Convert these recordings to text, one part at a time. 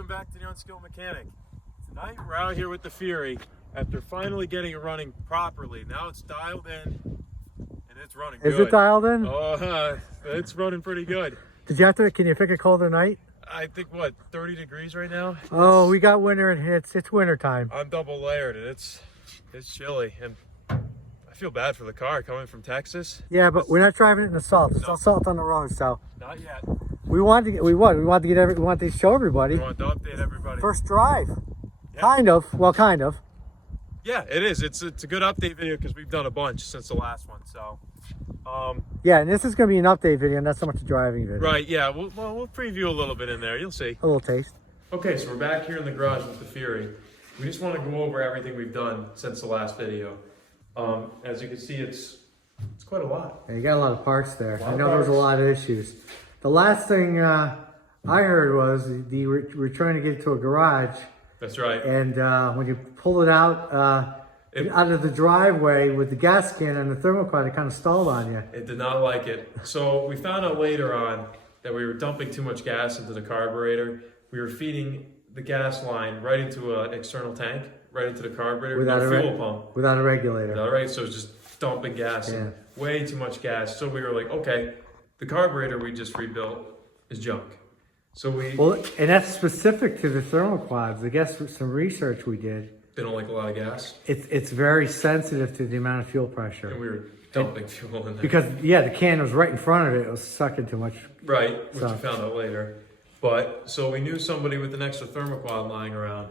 welcome back to the Unskilled Mechanic. Tonight we're out here with the Fury after finally getting it running properly. Now it's dialed in and it's running good. Is it dialed in? Oh, it's running pretty good. Did you have to, can you pick a colder night? I think, what, 30 degrees right now? Oh, we got winter and it's winter time. I'm double layered and it's chilly, and I feel bad for the car coming from Texas. Yeah, but we're not driving it in the salt. There's no salt on the road, so. Not yet. We wanted to show everybody. We want to update everybody. First drive. Yeah. Kind of. Well, kind of. Yeah, it is. It's a good update video because we've done a bunch since the last one. So, yeah, and this is going to be an update video, not so much a driving video. right? Yeah, we'll preview a little bit in there. You'll see. A little taste. Okay, so we're back here in the garage with the Fury. We just want to go over everything we've done since the last video. As you can see, it's quite a lot. Yeah, you got a lot of parts there. I know there was a lot of issues. The last thing I heard was we're trying to get it to a garage. That's right. And when you pull it out of the driveway with the gas can and the thermocline, it kind of stalled on you. It did not like it. So we found out later on that we were dumping too much gas into the carburetor. We were feeding the gas line right into an external tank, right into the carburetor, without no fuel pump. Without a regulator. All right, so it's just dumping gas, in, way too much gas. So we were like, okay, the carburetor we just rebuilt is junk. So Well, and that's specific to the thermoquads. I guess with some research we did. They don't like a lot of gas. It's very sensitive to the amount of fuel pressure. And we were dumping fuel in there. Because, yeah, the can was right in front of it. It was sucking too much. Right, which we found out later. But, so we knew somebody with an extra thermoquad lying around.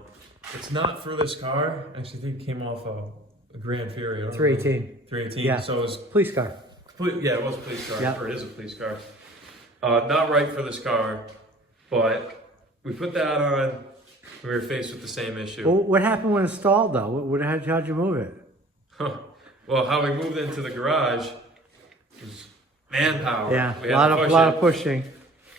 It's not for this car. I actually think it came off a Grand Fury. 318. 318. Yeah. So it was police car. Yeah, it was a police car. Yeah. Or it is a police car. Not right for this car, but we put that on. We were faced with the same issue. Well, what happened when it stalled, though? How'd you move it? Well, how we moved into the garage was manpower. Yeah, we a had lot of pushing.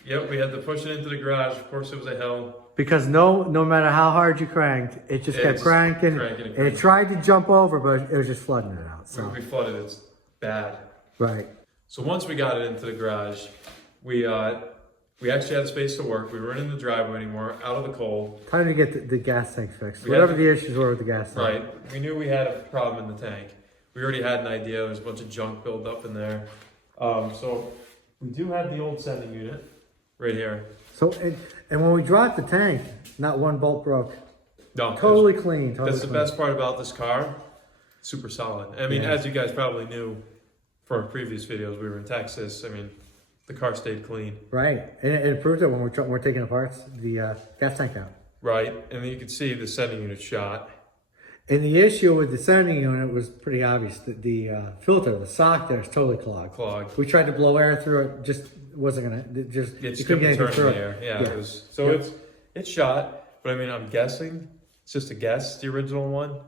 Yep, we had to push it into the garage. Of course, it was a hill. Because no matter how hard you cranked, it just kept cranking. And it tried to jump over, but it was just flooding it out. So We flooded. It's bad. Right. So once we got it into the garage, we actually had space to work. We weren't in the driveway anymore, out of the cold. Time to get the gas tank fixed. Whatever the issues were with the gas tank. Right. We knew we had a problem in the tank. We already had an idea. There was a bunch of junk built up in there. So we do have the old sending unit right here. So, and when we dropped the tank, not one bolt broke. No. Totally clean. That's the best part about this car. Super solid. I mean, as you guys probably knew from our previous videos, we were in Texas. I mean, the car stayed clean. Right. And it proved it when we're taking apart the gas tank out. Right. And then you can see the sending unit shot. And the issue with the sending unit was pretty obvious. The filter, the sock there is totally clogged. We tried to blow air through it, just wasn't gonna. You couldn't get anything through it. Air. Yeah. It was, so it's shot. But I mean, I'm guessing it's just a guess. The original one.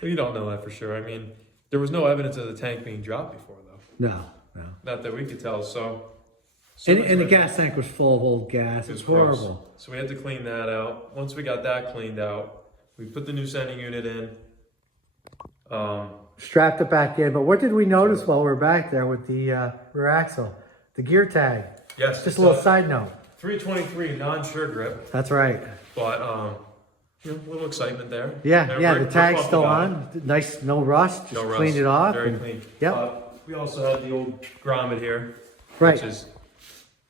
But you don't know that for sure. I mean, there was no evidence of the tank being dropped before, though. No. Not that we could tell. So and the gas tank was full of old gas. It was horrible. Gross. So we had to clean that out. Once we got that cleaned out, we put the new sending unit in. Strapped it back in. But what did we notice while we were back there with the rear axle? The gear tag. Yes. Just a little side note. 323 non-sure grip. That's right. But a little excitement there. Yeah, the tag's still on. Nice, no rust. Just cleaned it off. Very clean. Yep. We also had the old grommet here. Right. Which is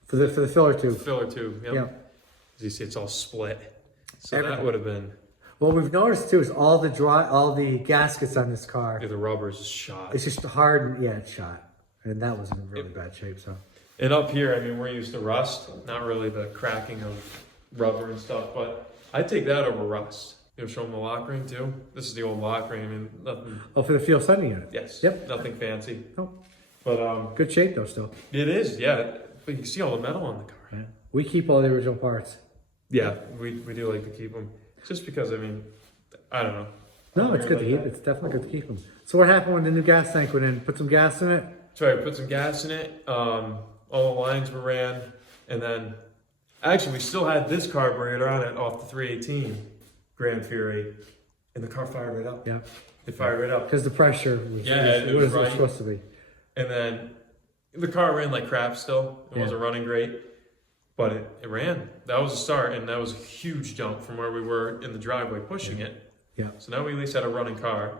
for the filler tube. Filler tube. Yep. As you see, it's all split. So that would have been. What we've noticed too is all the gaskets on this car. Yeah, the rubber's shot. It's just hard. Yeah, it's shot, and that was in really bad shape. So. And up here, I mean, we're used to rust, not really the cracking of rubber and stuff, but I take that over rust. You know, show them the lock ring too. This is the old lock ring. I mean, nothing. Oh, for the fuel sending unit. Yes. Yep. Nothing fancy. Nope. But good shape though, still. It is, yeah. But you can see all the metal on the car. Yeah. We keep all the original parts. Yeah, we do like to keep them, just because I mean, I don't know. No, it's good to keep. It's definitely good to keep them. So what happened when the new gas tank went in? Put some gas in it. So I put some gas in it. All the lines were ran, and then actually we still had this carburetor on it off the 318 Grand Fury, and the car fired right up. Yeah, it fired right up because the pressure was it was supposed to be. And then the car ran like crap still. It wasn't running great. But it ran. That was a start, and that was a huge jump from where we were in the driveway pushing it. Yeah. So now we at least had a running car.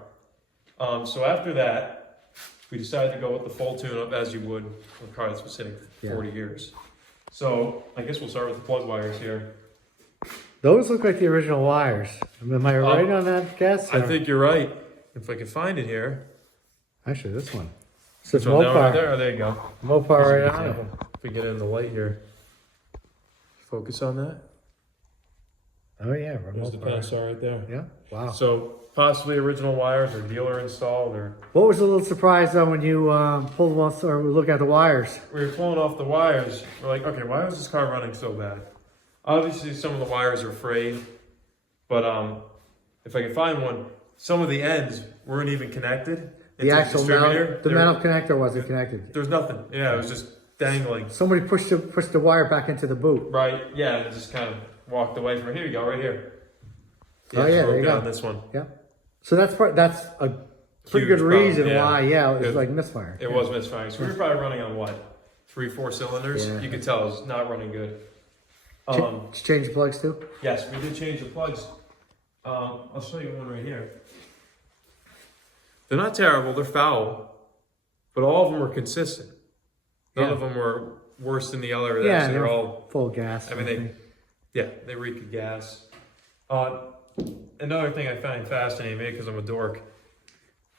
So after that, we decided to go with the full tune-up as you would with a car that's been sitting for 40 years. So I guess we'll start with the plug wires here. Those look like the original wires. Am I right on that guess? I think you're right. If I can find it here. Actually, this one. So it's Right Mopar. there. Oh, there you go. Mopar right on it. If we get in the light here. Focus on that. Oh yeah, There's the pedestal right there. Yeah. Wow. So possibly original wires or dealer installed or. What was a little surprise though when you pulled one or look at the wires? We were pulling off the wires. We're like, okay, why was this car running so bad? Obviously, some of the wires are frayed, but if I can find one, some of the ends weren't even connected. The actual metal connector wasn't connected. There's nothing. Yeah, it was just dangling. Somebody pushed the wire back into the boot. Right. Yeah, and it just kind of walked away from it. Here you go, right here. Oh yeah, there you go. On this one. Yeah. So that's a pretty good reason why. Yeah, it was like misfire. It was misfiring. So we were probably running on what, 3-4 cylinders. Yeah. You could tell it was not running good. Did you change the plugs too? Yes, we did change the plugs. I'll show you one right here. They're not terrible. They're foul, but all of them were consistent. None of them were worse than the other. Yeah, they're all full gas. I mean, they reek of gas. Another thing I find fascinating, maybe because I'm a dork,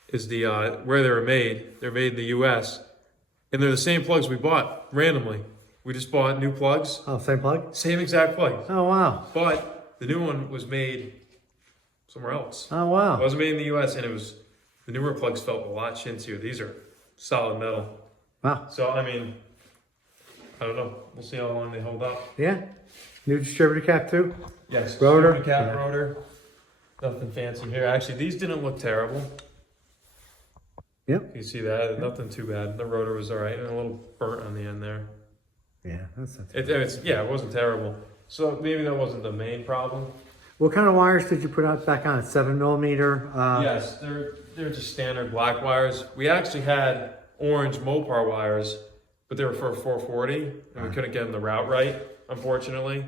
is the where they were made. They're made in the U.S. and they're the same plugs we bought randomly. We just bought new plugs. Oh, same plug? Same exact plug. Oh wow! But the new one was made somewhere else. Oh wow! It wasn't made in the U.S. and it was the newer plugs felt a lot chintzier. These are solid metal. Wow. So I mean, I don't know. We'll see how long they hold up. Yeah. New distributor cap too? Yes. Rotor? Distributor cap, rotor. Nothing fancy here. Actually, these didn't look terrible. Yep. You see that? Yep. Nothing too bad. The rotor was all right and a little burnt on the end there. Yeah, that's not too bad. It wasn't terrible. So maybe that wasn't the main problem. What kind of wires did you put out back on? 7mm? Yes, they're just standard black wires. We actually had orange Mopar wires, but they were for a 440, and we couldn't get them the route right, unfortunately.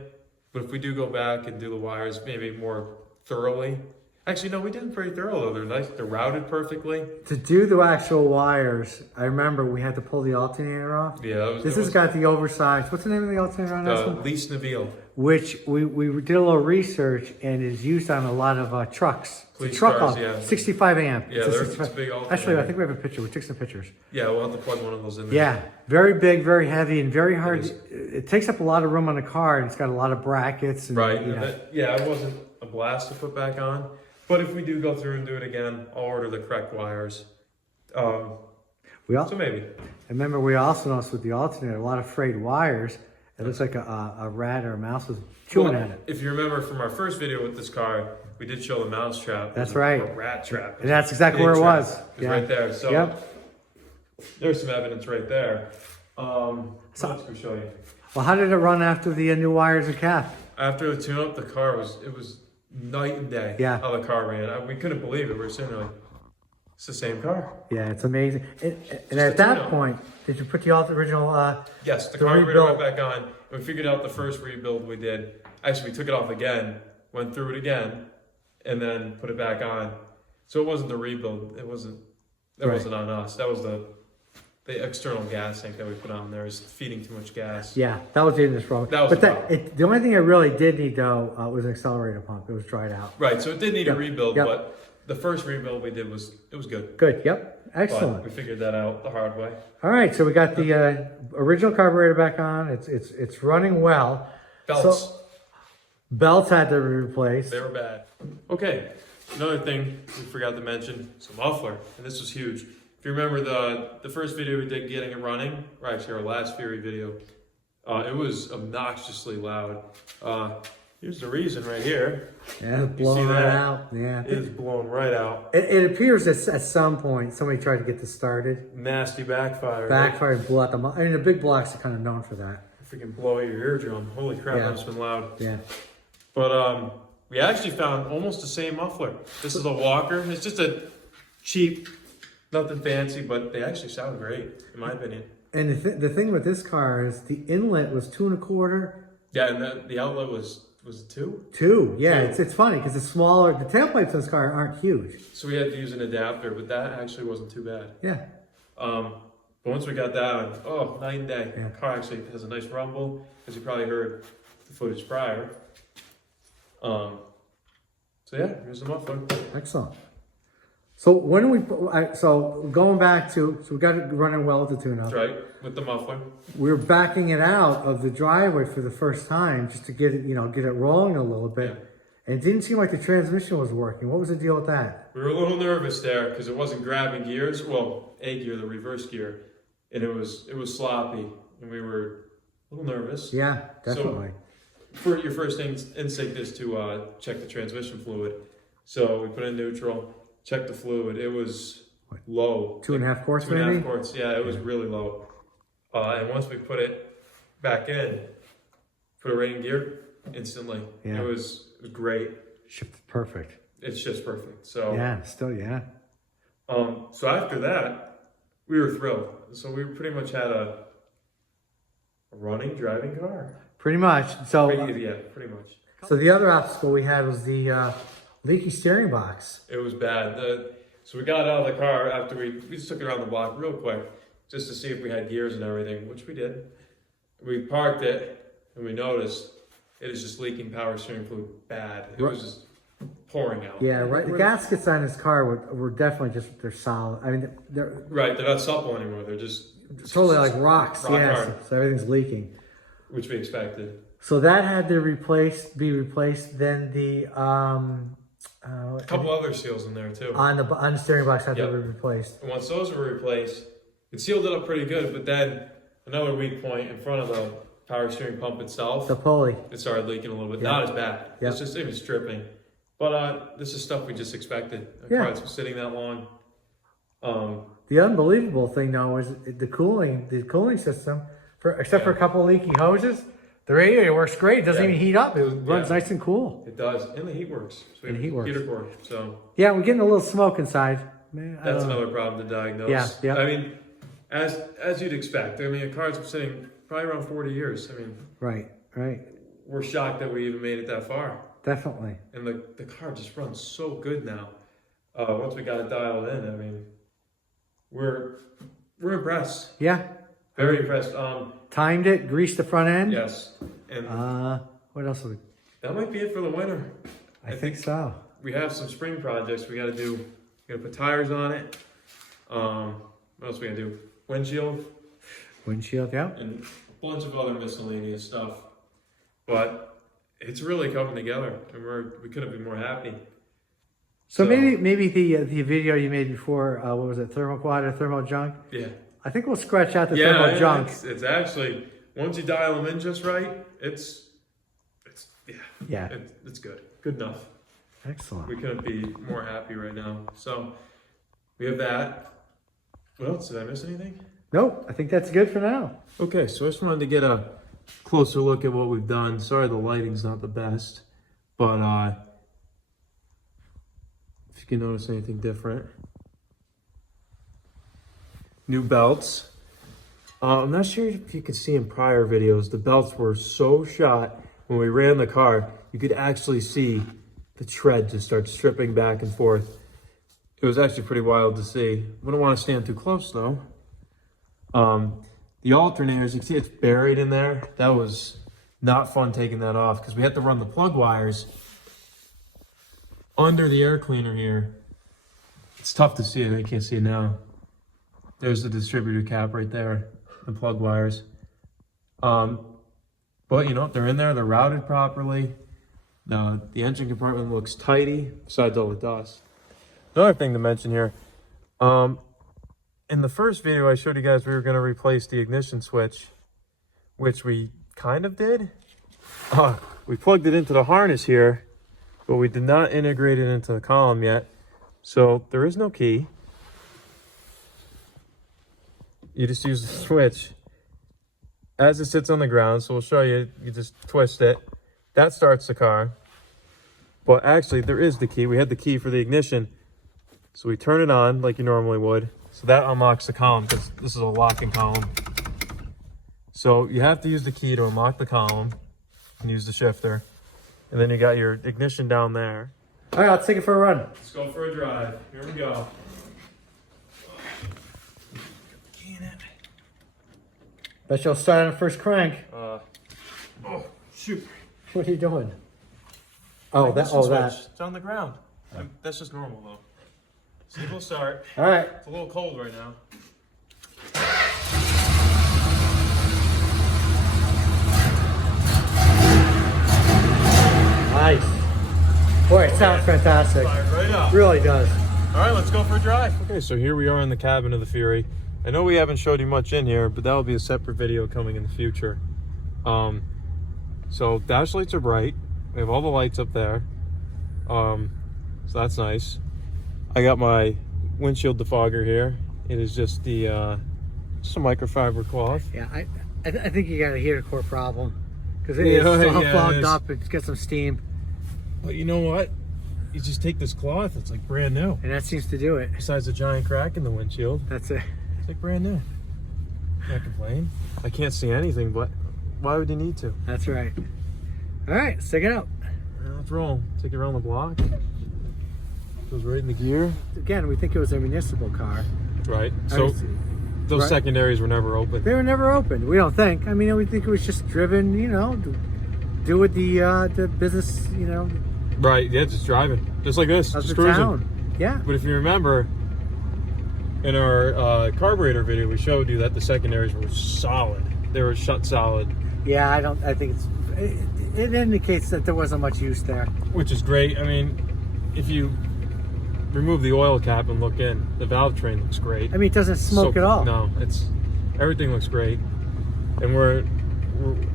But if we do go back and do the wires maybe more thoroughly. Actually, no, we did them pretty thorough though. They're nice. They're routed perfectly. To do the actual wires, I remember we had to pull the alternator off. Yeah, this has got the oversized. What's the name of the alternator on this one? Lease Naville. Which we did a little research and is used on a lot of trucks. Police truck cars, off, yeah. 65 amp. Yeah, it's a big alternator. Actually, I think we have a picture. We took some pictures. Yeah, we'll have to plug one of those in there. Yeah, very big, very heavy, and very hard. It takes up a lot of room on the car, and it's got a lot of brackets. And, right. You know. It wasn't a blast to put back on. But if we do go through and do it again, I'll order the correct wires. So maybe. I remember we also noticed with the alternator, a lot of frayed wires. It looks like a rat or a mouse was chewing at it. If you remember from our first video with this car, we did show the mouse trap. That's right. A rat trap. And that's exactly where it was. It's right there. So there's some evidence right there. What else can we show you? Well, how did it run after the new wires and cap? After the tune-up, the car was night and day. Yeah. How the car ran. We couldn't believe it. We were sitting there like, it's the same car. Yeah, it's amazing. And at that point, did you put the original? Yes, the carburetor went back on. We figured out the first rebuild we did. Actually, we took it off again, went through it again, and then put it back on. So it wasn't the rebuild. That wasn't on us. That was the external gas tank that we put on there is feeding too much gas. Yeah, that was the initial problem. That was the only thing I really did need though was an accelerator pump. It was dried out. Right, so it did need a rebuild, but the first rebuild we did was good. Good. Yep. Excellent. But we figured that out the hard way. All right, so we got the original carburetor back on. It's running well. Belts. So, belts had to be replaced. They were bad. Okay, another thing we forgot to mention, it's a muffler, and this was huge. If you remember the first video we did getting it running, or actually our last Fury video, it was obnoxiously loud. Here's the reason right here. Yeah, it's blowing right out. Yeah. It is blowing right out. It appears that at some point somebody tried to get this started. Nasty backfire. Backfire, blew out the muffler. I mean, the big blocks are kind of known for that. Freaking blow out your eardrum. Holy crap, that's been loud. Yeah. But we actually found almost the same muffler. This is a Walker. It's just a cheap, nothing fancy, but they actually sound great, in my opinion. And the thing with this car is the inlet was 2 1/4. Yeah, and the outlet was it 2? 2, yeah. It's funny because it's smaller. The tailpipes in this car aren't huge. So we had to use an adapter, but that actually wasn't too bad. Yeah. But once we got that on, oh, night and day. Yeah. The car actually has a nice rumble, as you probably heard the footage prior. So yeah, here's the muffler. Excellent. So when do we? So going back to, so we got it running well with the tune-up. That's right, with the muffler. We were backing it out of the driveway for the first time just to get it, get it rolling a little bit. Yeah. And it didn't seem like the transmission was working. What was the deal with that? We were a little nervous there because it wasn't grabbing gears. Well, a gear, the reverse gear, and it was sloppy, and we were a little nervous. Yeah, definitely. So your first instinct is to check the transmission fluid. So we put in neutral, checked the fluid. It was low. 2.5 quarts, maybe? 2.5 quarts. Yeah, it was really low. And once we put it back in, put it right in gear instantly. Yeah. It was great. Shifted perfect. It's just perfect. So yeah, still yeah. So after that, we were thrilled. So we pretty much had a running, driving car. Pretty much. So yeah, pretty much. So the other obstacle we had was the leaky steering box. It was bad. So we got out of the car after we just took it around the block real quick, just to see if we had gears and everything, which we did. We parked it, and we noticed it is just leaking power steering fluid bad. It was just pouring out. Yeah, right. The gaskets on this car were definitely they're solid. I mean, they're right. They're not supple anymore. They're just totally like rocks. Rock Yeah, hard. so everything's leaking. Which we expected. So that had to be replaced. Then the a couple other seals in there too. On the steering box had to be replaced. And once those were replaced, it sealed it up pretty good. But then another weak point in front of the power steering pump itself, the pulley, it started leaking a little bit. Yeah. Not as bad. Yeah. It was dripping. But this is stuff we just expected. A car that's been sitting that long. The unbelievable thing though is the cooling system. Except for a couple of leaky hoses, the radiator works great. It doesn't even heat up. It runs nice and cool. It does, and the heat works. So And the heat works. Heater core. So yeah, we're getting a little smoke inside. Man, that's another problem to diagnose. Yeah, yeah. I mean, as you'd expect. I mean, a car's been sitting probably around 40 years. I mean, right. We're shocked that we even made it that far. Definitely. And the car just runs so good now. Once we got it dialed in, I mean, we're impressed. Yeah. Very impressed. Timed it, greased the front end. Yes. And what else? that might be it for the winter. I think so. We have some spring projects we got to do. We got to put tires on it. What else we got to do? Windshield. Yeah. And a bunch of other miscellaneous stuff. But it's really coming together, and we couldn't be more happy. So maybe the video you made before, what was it, thermal quad or thermal junk? Yeah. I think we'll scratch out the thermal junk. It's actually, once you dial them in just right, it's good. Good enough. Excellent. We couldn't be more happy right now. So we have that. What else? Did I miss anything? Nope. I think that's good for now. Okay, so I just wanted to get a closer look at what we've done. Sorry the lighting's not the best, but if you can notice anything different. New belts. I'm not sure if you could see in prior videos, the belts were so shot when we ran the car, you could actually see the tread just start stripping back and forth. It was actually pretty wild to see. Wouldn't want to stand too close though. The alternators, you can see it's buried in there. That was not fun taking that off because we had to run the plug wires under the air cleaner here. It's tough to see it, I can't see it now. There's the distributor cap right there, the plug wires. But they're in there, they're routed properly. The engine compartment looks tidy, besides all the dust. Another thing to mention here, in the first video I showed you guys we were gonna replace the ignition switch, which we kind of did. We plugged it into the harness here, but we did not integrate it into the column yet. So there is no key. You just use the switch as it sits on the ground. So we'll show you, you just twist it. That starts the car. But actually there is the key. We had the key for the ignition. So we turn it on like you normally would. So that unlocks the column because this is a locking column. So you have to use the key to unlock the column and use the shifter. And then you got your ignition down there. All right, let's take it for a run. Let's go for a drive. Here we go. Bet you'll start on the first crank. Oh, shoot. What are you doing? Oh, that. It's on the ground. That's just normal though. Single start. All right. It's a little cold right now. Nice. Boy, it sounds fantastic. Fired right up. Really does. All right, let's go for a drive. Okay, so here we are in the cabin of the Fury. I know we haven't showed you much in here, but that'll be a separate video coming in the future. So dash lights are bright. We have all the lights up there. So that's nice. I got my windshield defogger here. It is just the just a microfiber cloth. Yeah, I think you got a heater core problem because it is all fogged up. It's got some steam. But you know what? You just take this cloth. It's like brand new. And that seems to do it. Besides the giant crack in the windshield, That's it. it's like brand new. Can't complain. I can't see anything, but why would you need to? That's right. All right, stick it out. Let's roll. Take it around the block. Goes right in the gear. Again, we think it was a municipal car. Right. So those right. secondaries were never open. They were never opened. We don't think. I mean, we think it was just driven, you know, to do with the business, you know. Right. Yeah, just driving, just like this, Of just the cruising. town. Yeah. But if you remember, in our carburetor video, we showed you that the secondaries were solid. They were shut solid. Yeah, I think it indicates that there wasn't much use there. Which is great. I mean, if you remove the oil cap and look in, the valve train looks great. I mean, it doesn't smoke at all. No, everything looks great, and we're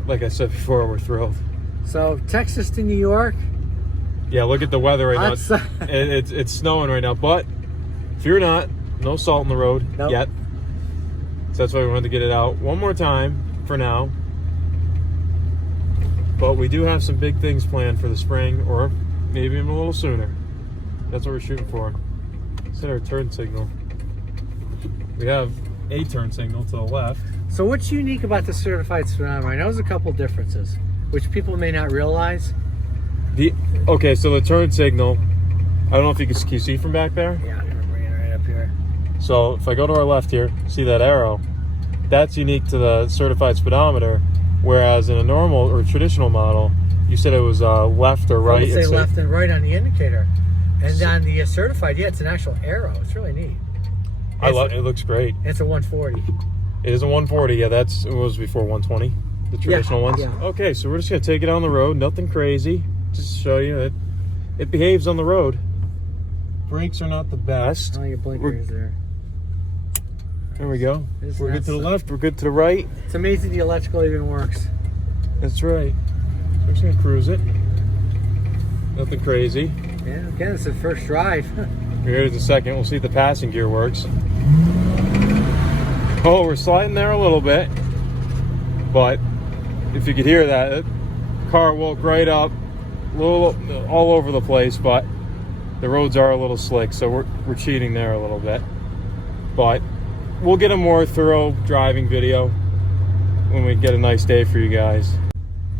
like I said before, we're thrilled. So Texas to New York. Yeah, look at the weather right That's- now. It's snowing right now, but fear not, no salt in the road yet. So that's why we wanted to get it out one more time for now. But we do have some big things planned for the spring, or maybe even a little sooner. That's what we're shooting for. Set our turn signal. We have a turn signal to the left. So what's unique about the certified speedometer? I know there's a couple differences, which people may not realize. Okay, so the turn signal, I don't know if you can see from back there? Yeah, I'm gonna bring it right up here. So if I go to our left here, see that arrow? That's unique to the certified speedometer, whereas in a normal or traditional model, you said it was left or right. I would say left and right on the indicator. And on the certified, yeah, it's an actual arrow. It's really neat. I love it. It looks great. It's a 140. It is a 140. Yeah, it was before 120, the traditional ones. Yeah. Okay, so we're just gonna take it on the road. Nothing crazy. Just to show you that it behaves on the road. Brakes are not the best. Oh, your blinker is there. There we go. It's We're not good to the so- left. We're good to the right. It's amazing the electrical even works. That's right. So we're just gonna cruise it. Nothing crazy. Yeah, again, it's the first drive. Here's the second. We'll see if the passing gear works. Oh, we're sliding there a little bit. But if you could hear that, the car woke right up, a little all over the place, but the roads are a little slick, so we're cheating there a little bit. But we'll get a more thorough driving video when we get a nice day for you guys.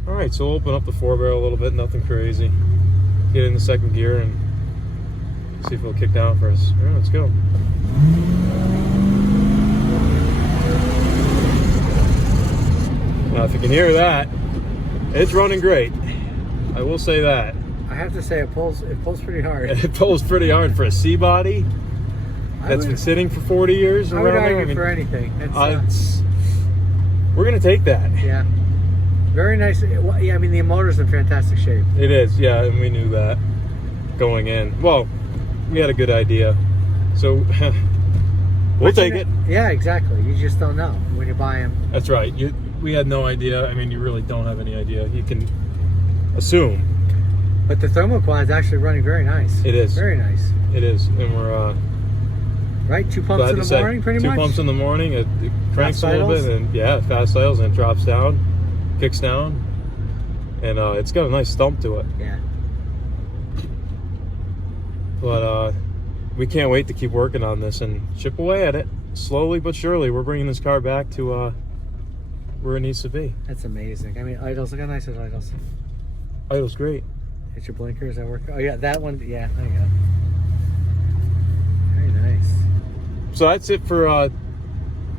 All right, so we'll open up the 4-barrel a little bit, nothing crazy. Get in the second gear and see if it'll kick down for us. All right, let's go. Now, if you can hear that, it's running great. I will say that. I have to say, it pulls pretty hard. It pulls pretty hard for a C-body that's been sitting for 40 years. I would around there. argue for anything. We're going to take that. Yeah. Very nice. Yeah, I mean, the motor's in fantastic shape. It is, yeah, and we knew that going in. Well, we had a good idea. So, we'll take it. Yeah, exactly. You just don't know when you buy them. That's right. We had no idea. I mean, you really don't have any idea. You can assume. But the thermoquad's actually running very nice. It is. Very nice. It is. And we're... right? 2 pumps in the morning, pretty much? 2 pumps in the morning. It cranks a little bit. And yeah, fast idles, and it drops down, kicks down. And it's got a nice thump to it. Yeah. But we can't wait to keep working on this and chip away at it. Slowly but surely, we're bringing this car back to where it needs to be. That's amazing. I mean, idles. Look how nice those idles. Idle's great. Hit your blinkers. That work? Oh yeah, that one. Yeah, there you go. Very nice. So that's it for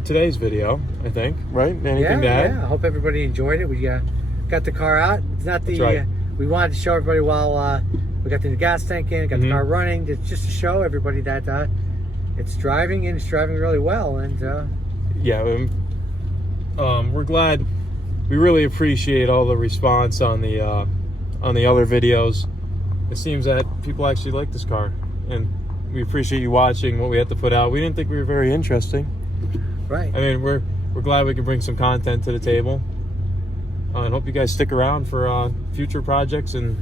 today's video, I think. Right? Anything to add? Yeah. I hope everybody enjoyed it. We got the car out. It's not the. That's right. We wanted to show everybody while we got the new gas tank in, got the car running, just to show everybody that it's driving and it's driving really well. And yeah, we're glad. We really appreciate all the response on the other videos. It seems that people actually like this car, and we appreciate you watching what we had to put out. We didn't think we were very interesting. Right. I mean, we're glad we can bring some content to the table. And hope you guys stick around for future projects and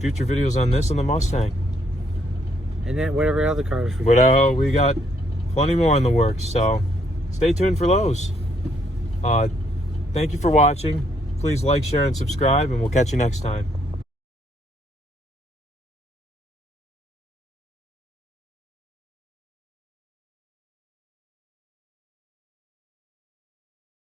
future videos on this and the Mustang. And then whatever other cars we got. But we got plenty more in the works, so stay tuned for those. Thank you for watching. Please like, share, and subscribe, and we'll catch you next time.